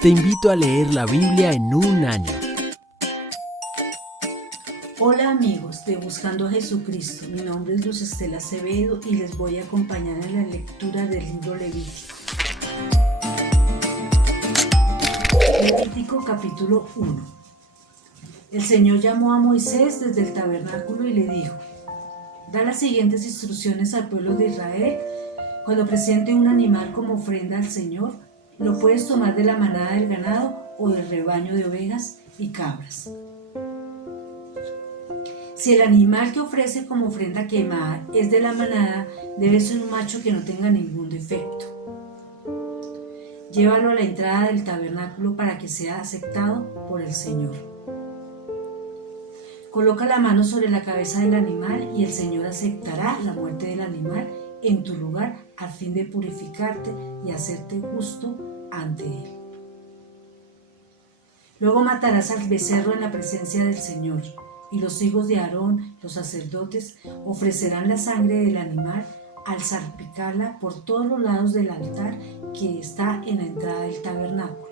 Te invito a leer la Biblia en un año. Hola amigos de Buscando a Jesucristo, mi nombre es Luz Estela Acevedo y les voy a acompañar en la lectura del libro Levítico. Levítico capítulo 1. El Señor llamó a Moisés desde el tabernáculo y le dijo: da las siguientes instrucciones al pueblo de Israel. Cuando presente un animal como ofrenda al Señor, lo puedes tomar de la manada del ganado o del rebaño de ovejas y cabras. Si el animal que ofrece como ofrenda quemada es de la manada, debe ser un macho que no tenga ningún defecto. Llévalo a la entrada del tabernáculo para que sea aceptado por el Señor. Coloca la mano sobre la cabeza del animal y el Señor aceptará la muerte del animal en tu lugar a fin de purificarte y hacerte justo ante Él. Luego matarás al becerro en la presencia del Señor, y los hijos de Aarón, los sacerdotes, ofrecerán la sangre del animal al salpicarla por todos los lados del altar que está en la entrada del tabernáculo.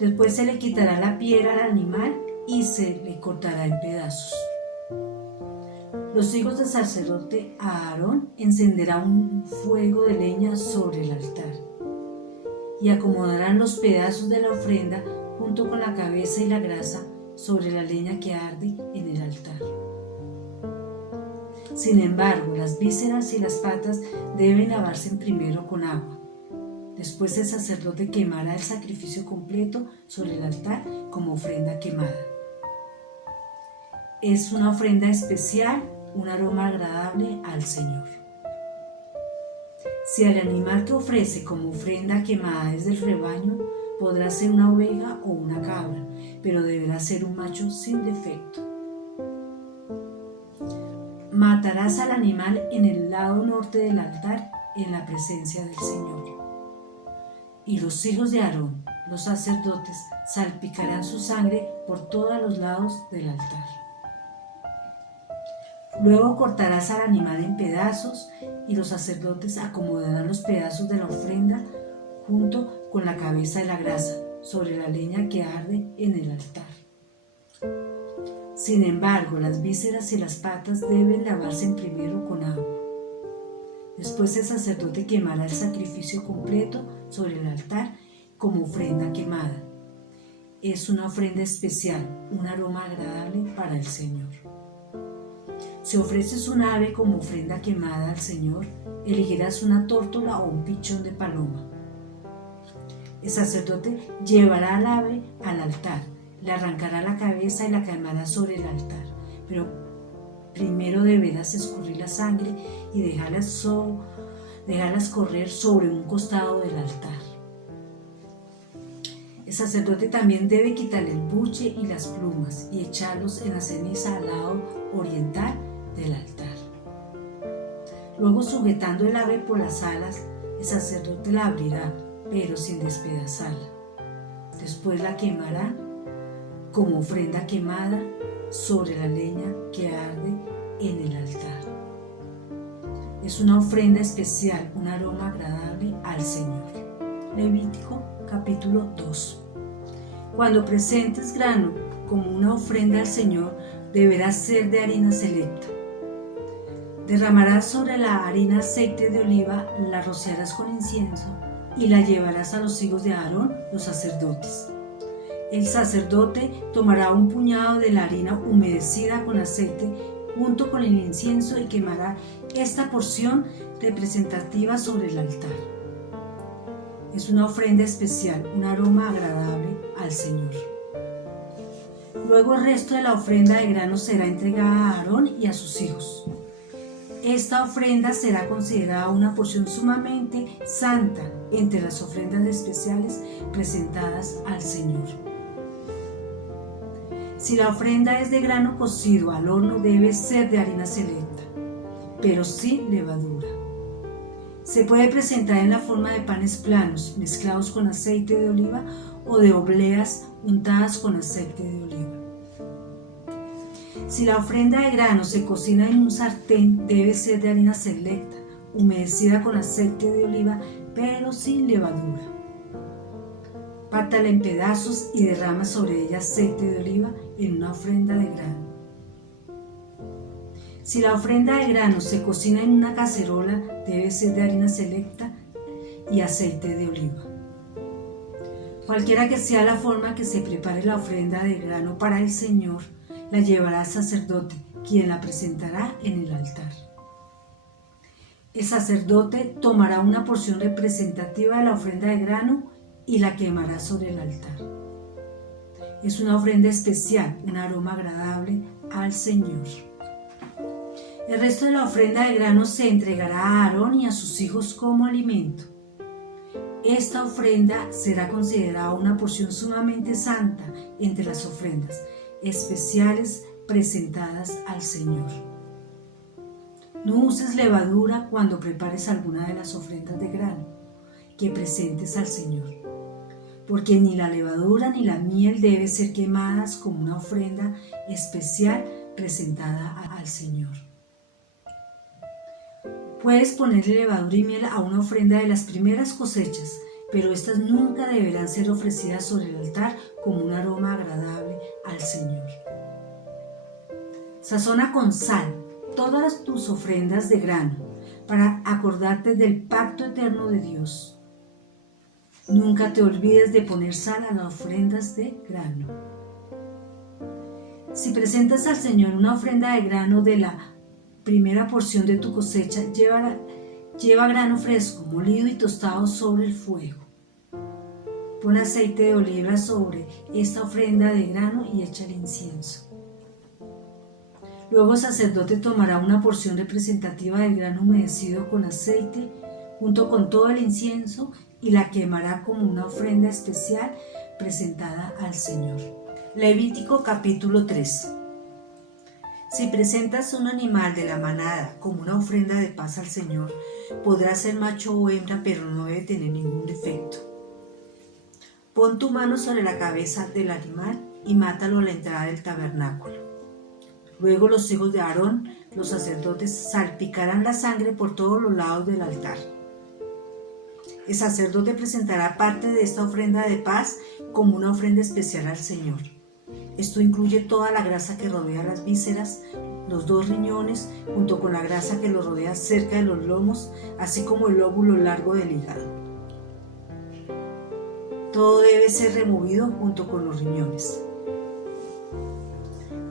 Después se le quitará la piel al animal y se le cortará en pedazos. Los hijos del sacerdote Aarón encenderán un fuego de leña sobre el altar y acomodarán los pedazos de la ofrenda junto con la cabeza y la grasa sobre la leña que arde en el altar. Sin embargo, las vísceras y las patas deben lavarse primero con agua. Después el sacerdote quemará el sacrificio completo sobre el altar como ofrenda quemada. Es una ofrenda especial, un aroma agradable al Señor. Si el animal que ofrece como ofrenda quemada es del rebaño, podrá ser una oveja o una cabra, pero deberá ser un macho sin defecto. Matarás al animal en el lado norte del altar en la presencia del Señor. Y los hijos de Aarón, los sacerdotes, salpicarán su sangre por todos los lados del altar. Luego cortarás al animal en pedazos y los sacerdotes acomodarán los pedazos de la ofrenda junto con la cabeza de la grasa sobre la leña que arde en el altar. Sin embargo, las vísceras y las patas deben lavarse primero con agua. Después el sacerdote quemará el sacrificio completo sobre el altar como ofrenda quemada. Es una ofrenda especial, un aroma agradable para el Señor. Si ofreces un ave como ofrenda quemada al Señor, elegirás una tórtola o un pichón de paloma. El sacerdote llevará al ave al altar, le arrancará la cabeza y la quemará sobre el altar, pero primero deberás escurrir la sangre y dejarlas correr sobre un costado del altar. El sacerdote también debe quitarle el buche y las plumas y echarlos en la ceniza al lado oriental del altar. Luego, sujetando el ave por las alas, el sacerdote la abrirá, pero sin despedazarla. Después la quemará como ofrenda quemada sobre la leña que arde en el altar. Es una ofrenda especial, un aroma agradable al Señor. Levítico capítulo 2. Cuando presentes grano como una ofrenda al Señor, deberá ser de harina selecta. Derramarás sobre la harina aceite de oliva, la rociarás con incienso y la llevarás a los hijos de Aarón, los sacerdotes. El sacerdote tomará un puñado de la harina humedecida con aceite junto con el incienso y quemará esta porción representativa sobre el altar. Es una ofrenda especial, un aroma agradable al Señor. Luego el resto de la ofrenda de grano será entregada a Aarón y a sus hijos. Esta ofrenda será considerada una porción sumamente santa entre las ofrendas especiales presentadas al Señor. Si la ofrenda es de grano cocido al horno, debe ser de harina selecta, pero sin levadura. Se puede presentar en la forma de panes planos, mezclados con aceite de oliva o de obleas untadas con aceite de oliva. Si la ofrenda de grano se cocina en un sartén, debe ser de harina selecta, humedecida con aceite de oliva, pero sin levadura. Pártala en pedazos y derrama sobre ella aceite de oliva en una ofrenda de grano. Si la ofrenda de grano se cocina en una cacerola, debe ser de harina selecta y aceite de oliva. Cualquiera que sea la forma que se prepare la ofrenda de grano para el Señor, la llevará al sacerdote, quien la presentará en el altar. El sacerdote tomará una porción representativa de la ofrenda de grano y la quemará sobre el altar. Es una ofrenda especial, un aroma agradable al Señor. El resto de la ofrenda de grano se entregará a Aarón y a sus hijos como alimento. Esta ofrenda será considerada una porción sumamente santa entre las ofrendas especiales presentadas al Señor. No uses levadura cuando prepares alguna de las ofrendas de grano que presentes al Señor, porque ni la levadura ni la miel deben ser quemadas como una ofrenda especial presentada al Señor. Puedes ponerle levadura y miel a una ofrenda de las primeras cosechas, pero estas nunca deberán ser ofrecidas sobre el altar como un aroma agradable al Señor. Sazona con sal todas tus ofrendas de grano para acordarte del pacto eterno de Dios. Nunca te olvides de poner sal a las ofrendas de grano. Si presentas al Señor una ofrenda de grano de la primera porción de tu cosecha, lleva grano fresco, molido y tostado sobre el fuego. Pon aceite de oliva sobre esta ofrenda de grano y echa el incienso. Luego el sacerdote tomará una porción representativa del grano humedecido con aceite junto con todo el incienso y la quemará como una ofrenda especial presentada al Señor. Levítico capítulo 3. Si presentas un animal de la manada como una ofrenda de paz al Señor, podrá ser macho o hembra, pero no debe tener ningún defecto. Pon tu mano sobre la cabeza del animal y mátalo a la entrada del tabernáculo. Luego los hijos de Aarón, los sacerdotes, salpicarán la sangre por todos los lados del altar. El sacerdote presentará parte de esta ofrenda de paz como una ofrenda especial al Señor. Esto incluye toda la grasa que rodea las vísceras, los 2 riñones, junto con la grasa que los rodea cerca de los lomos, así como el lóbulo largo del hígado. Todo debe ser removido junto con los riñones.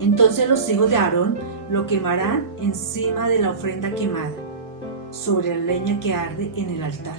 Entonces los hijos de Aarón lo quemarán encima de la ofrenda quemada, sobre la leña que arde en el altar.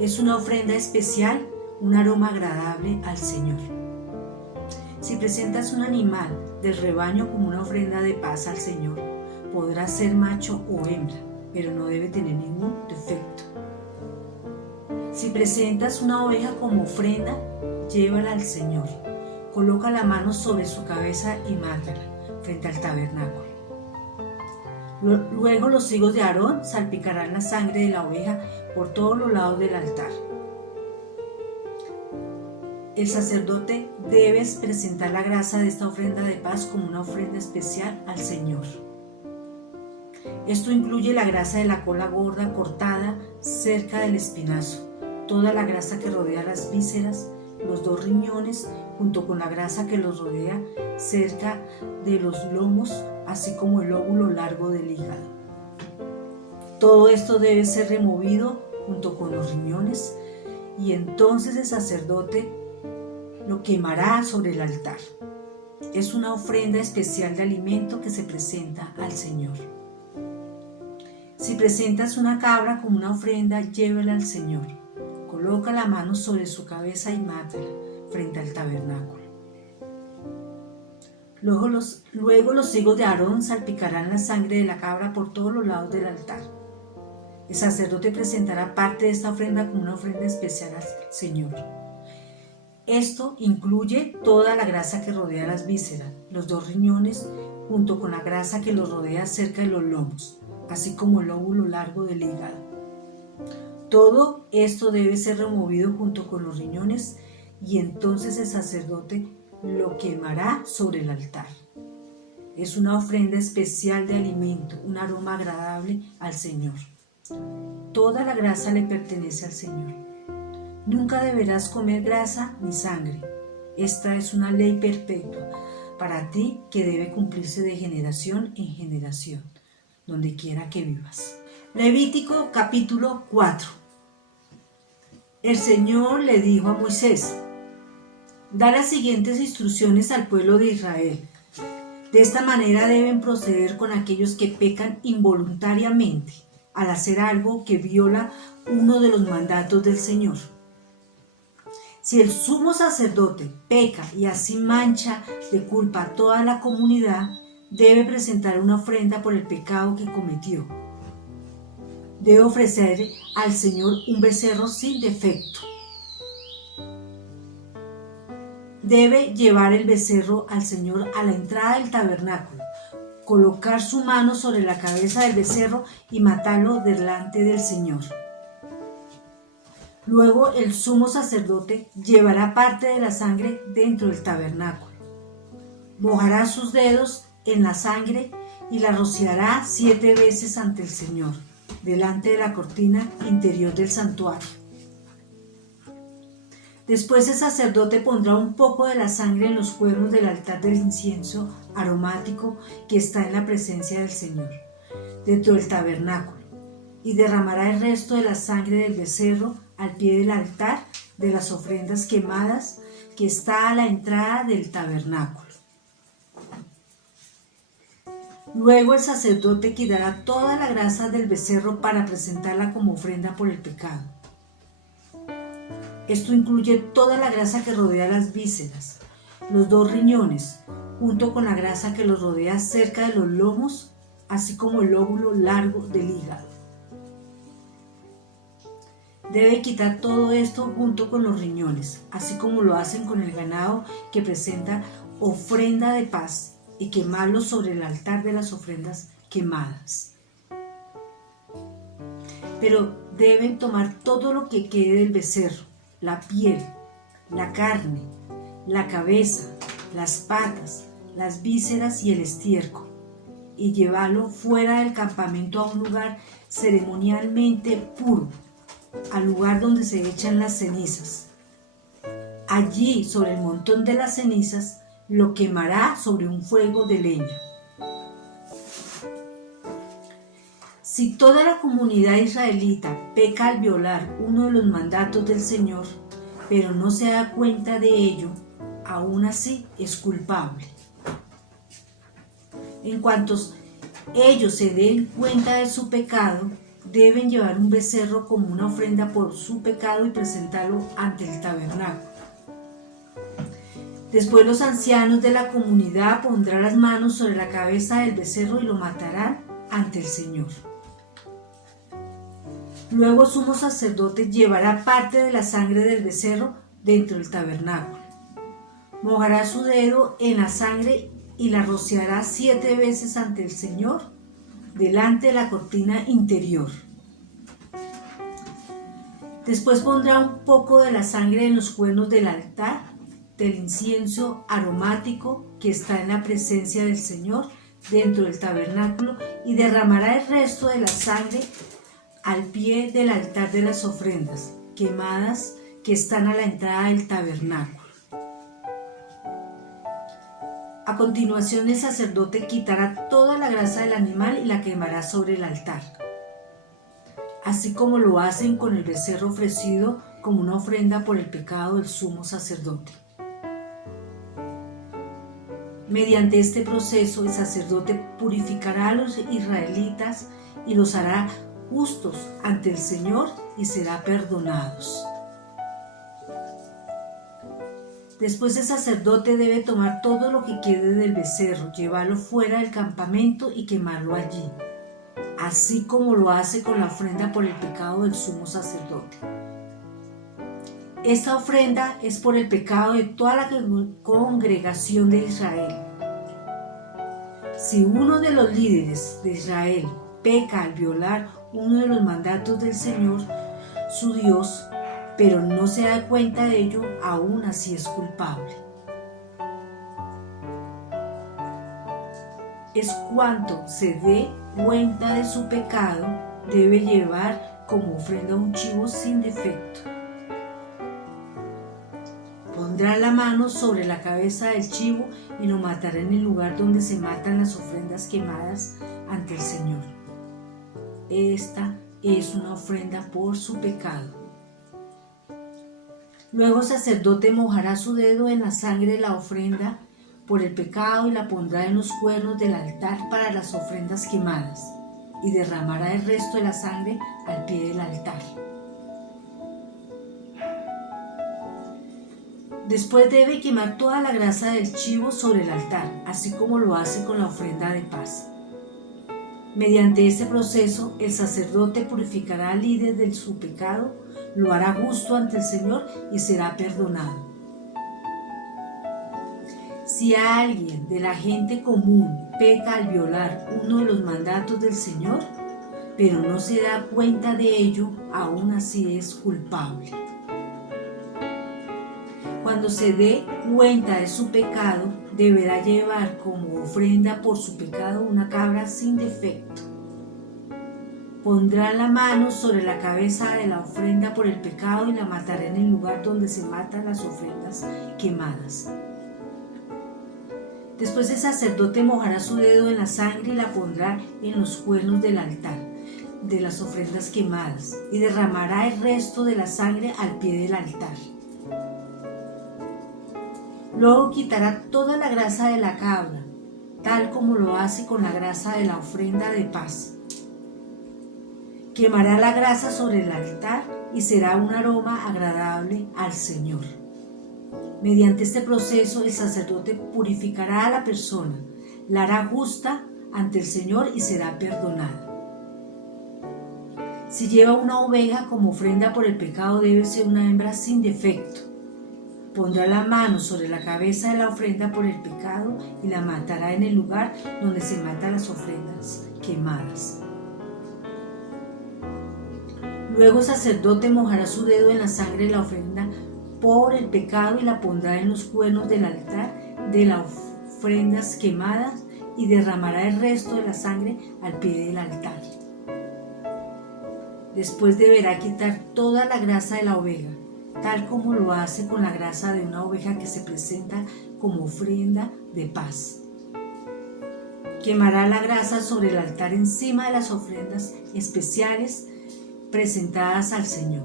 Es una ofrenda especial, un aroma agradable al Señor. Si presentas un animal del rebaño como una ofrenda de paz al Señor, podrá ser macho o hembra, pero no debe tener ningún defecto. Si presentas una oveja como ofrenda, llévala al Señor. Coloca la mano sobre su cabeza y mátala frente al tabernáculo. Luego los hijos de Aarón salpicarán la sangre de la oveja por todos los lados del altar. El sacerdote debe presentar la grasa de esta ofrenda de paz como una ofrenda especial al Señor. Esto incluye la grasa de la cola gorda cortada cerca del espinazo, toda la grasa que rodea las vísceras, los 2 riñones, junto con la grasa que los rodea cerca de los lomos, así como el lóbulo largo del hígado. Todo esto debe ser removido junto con los riñones, y entonces el sacerdote lo quemará sobre el altar. Es una ofrenda especial de alimento que se presenta al Señor. Si presentas una cabra como una ofrenda, llévala al Señor. Coloca la mano sobre su cabeza y mátala frente al tabernáculo. Luego los hijos de Aarón salpicarán la sangre de la cabra por todos los lados del altar. El sacerdote presentará parte de esta ofrenda como una ofrenda especial al Señor. Esto incluye toda la grasa que rodea las vísceras, los 2 riñones, junto con la grasa que los rodea cerca de los lomos, así como el lóbulo largo del hígado. Todo esto debe ser removido junto con los riñones, y entonces el sacerdote lo quemará sobre el altar. Es una ofrenda especial de alimento, un aroma agradable al Señor. Toda la grasa le pertenece al Señor. Nunca deberás comer grasa ni sangre. Esta es una ley perpetua para ti que debe cumplirse de generación en generación, donde quiera que vivas. Levítico capítulo 4. El Señor le dijo a Moisés: da las siguientes instrucciones al pueblo de Israel. De esta manera deben proceder con aquellos que pecan involuntariamente al hacer algo que viola uno de los mandatos del Señor. Si el sumo sacerdote peca y así mancha de culpa a toda la comunidad, debe presentar una ofrenda por el pecado que cometió. Debe ofrecer al Señor un becerro sin defecto. Debe llevar el becerro al Señor a la entrada del tabernáculo, colocar su mano sobre la cabeza del becerro y matarlo delante del Señor. Luego el sumo sacerdote llevará parte de la sangre dentro del tabernáculo. Mojará sus dedos en la sangre y la rociará 7 veces ante el Señor, delante de la cortina interior del santuario. Después el sacerdote pondrá un poco de la sangre en los cuernos del altar del incienso aromático que está en la presencia del Señor, dentro del tabernáculo, y derramará el resto de la sangre del becerro al pie del altar de las ofrendas quemadas que está a la entrada del tabernáculo. Luego el sacerdote quitará toda la grasa del becerro para presentarla como ofrenda por el pecado. Esto incluye toda la grasa que rodea las vísceras, los 2 riñones, junto con la grasa que los rodea cerca de los lomos, así como el lóbulo largo del hígado. Debe quitar todo esto junto con los riñones, así como lo hacen con el ganado que presenta ofrenda de paz, y quemarlo sobre el altar de las ofrendas quemadas. Pero deben tomar todo lo que quede del becerro, la piel, la carne, la cabeza, las patas, las vísceras y el estiércol, y llevarlo fuera del campamento a un lugar ceremonialmente puro, al lugar donde se echan las cenizas. Allí, sobre el montón de las cenizas, lo quemará sobre un fuego de leña. Si toda la comunidad israelita peca al violar uno de los mandatos del Señor, pero no se da cuenta de ello, aún así es culpable. En cuanto ellos se den cuenta de su pecado, deben llevar un becerro como una ofrenda por su pecado y presentarlo ante el tabernáculo. Después los ancianos de la comunidad pondrán las manos sobre la cabeza del becerro y lo matarán ante el Señor. Luego el sumo sacerdote llevará parte de la sangre del becerro dentro del tabernáculo. Mojará su dedo en la sangre y la rociará 7 veces ante el Señor, delante de la cortina interior. Después pondrá un poco de la sangre en los cuernos del altar del incienso aromático que está en la presencia del Señor dentro del tabernáculo y derramará el resto de la sangre al pie del altar de las ofrendas quemadas que están a la entrada del tabernáculo. A continuación el sacerdote quitará toda la grasa del animal y la quemará sobre el altar, así como lo hacen con el becerro ofrecido como una ofrenda por el pecado del sumo sacerdote. Mediante este proceso, el sacerdote purificará a los israelitas y los hará justos ante el Señor y serán perdonados. Después el sacerdote debe tomar todo lo que quede del becerro, llevarlo fuera del campamento y quemarlo allí, así como lo hace con la ofrenda por el pecado del sumo sacerdote. Esta ofrenda es por el pecado de toda la congregación de Israel. Si uno de los líderes de Israel peca al violar uno de los mandatos del Señor, su Dios, pero no se da cuenta de ello, aún así es culpable. Es cuanto se dé cuenta de su pecado, debe llevar como ofrenda un chivo sin defecto. Pondrá la mano sobre la cabeza del chivo y lo matará en el lugar donde se matan las ofrendas quemadas ante el Señor. Esta es una ofrenda por su pecado. Luego el sacerdote mojará su dedo en la sangre de la ofrenda por el pecado y la pondrá en los cuernos del altar para las ofrendas quemadas, y derramará el resto de la sangre al pie del altar. Después debe quemar toda la grasa del chivo sobre el altar, así como lo hace con la ofrenda de paz. Mediante este proceso, el sacerdote purificará al líder de su pecado, lo hará justo ante el Señor y será perdonado. Si alguien de la gente común peca al violar uno de los mandatos del Señor, pero no se da cuenta de ello, aún así es culpable. Cuando se dé cuenta de su pecado, deberá llevar como ofrenda por su pecado una cabra sin defecto. Pondrá la mano sobre la cabeza de la ofrenda por el pecado y la matará en el lugar donde se matan las ofrendas quemadas. Después el sacerdote mojará su dedo en la sangre y la pondrá en los cuernos del altar de las ofrendas quemadas y derramará el resto de la sangre al pie del altar. Luego quitará toda la grasa de la cabra, tal como lo hace con la grasa de la ofrenda de paz. Quemará la grasa sobre el altar y será un aroma agradable al Señor. Mediante este proceso, el sacerdote purificará a la persona, la hará justa ante el Señor y será perdonada. Si lleva una oveja como ofrenda por el pecado, debe ser una hembra sin defecto. Pondrá la mano sobre la cabeza de la ofrenda por el pecado y la matará en el lugar donde se matan las ofrendas quemadas. Luego el sacerdote mojará su dedo en la sangre de la ofrenda por el pecado y la pondrá en los cuernos del altar de las ofrendas quemadas y derramará el resto de la sangre al pie del altar. Después deberá quitar toda la grasa de la oveja, tal como lo hace con la grasa de una oveja que se presenta como ofrenda de paz. Quemará la grasa sobre el altar encima de las ofrendas especiales presentadas al Señor.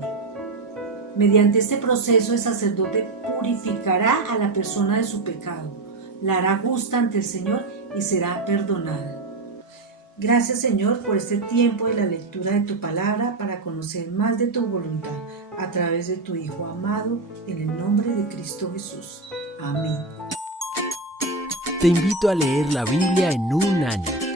Mediante este proceso el sacerdote purificará a la persona de su pecado, la hará justa ante el Señor y será perdonada. Gracias, Señor, por este tiempo de la lectura de tu palabra para conocer más de tu voluntad a través de tu Hijo amado, en el nombre de Cristo Jesús. Amén. Te invito a leer la Biblia en un año.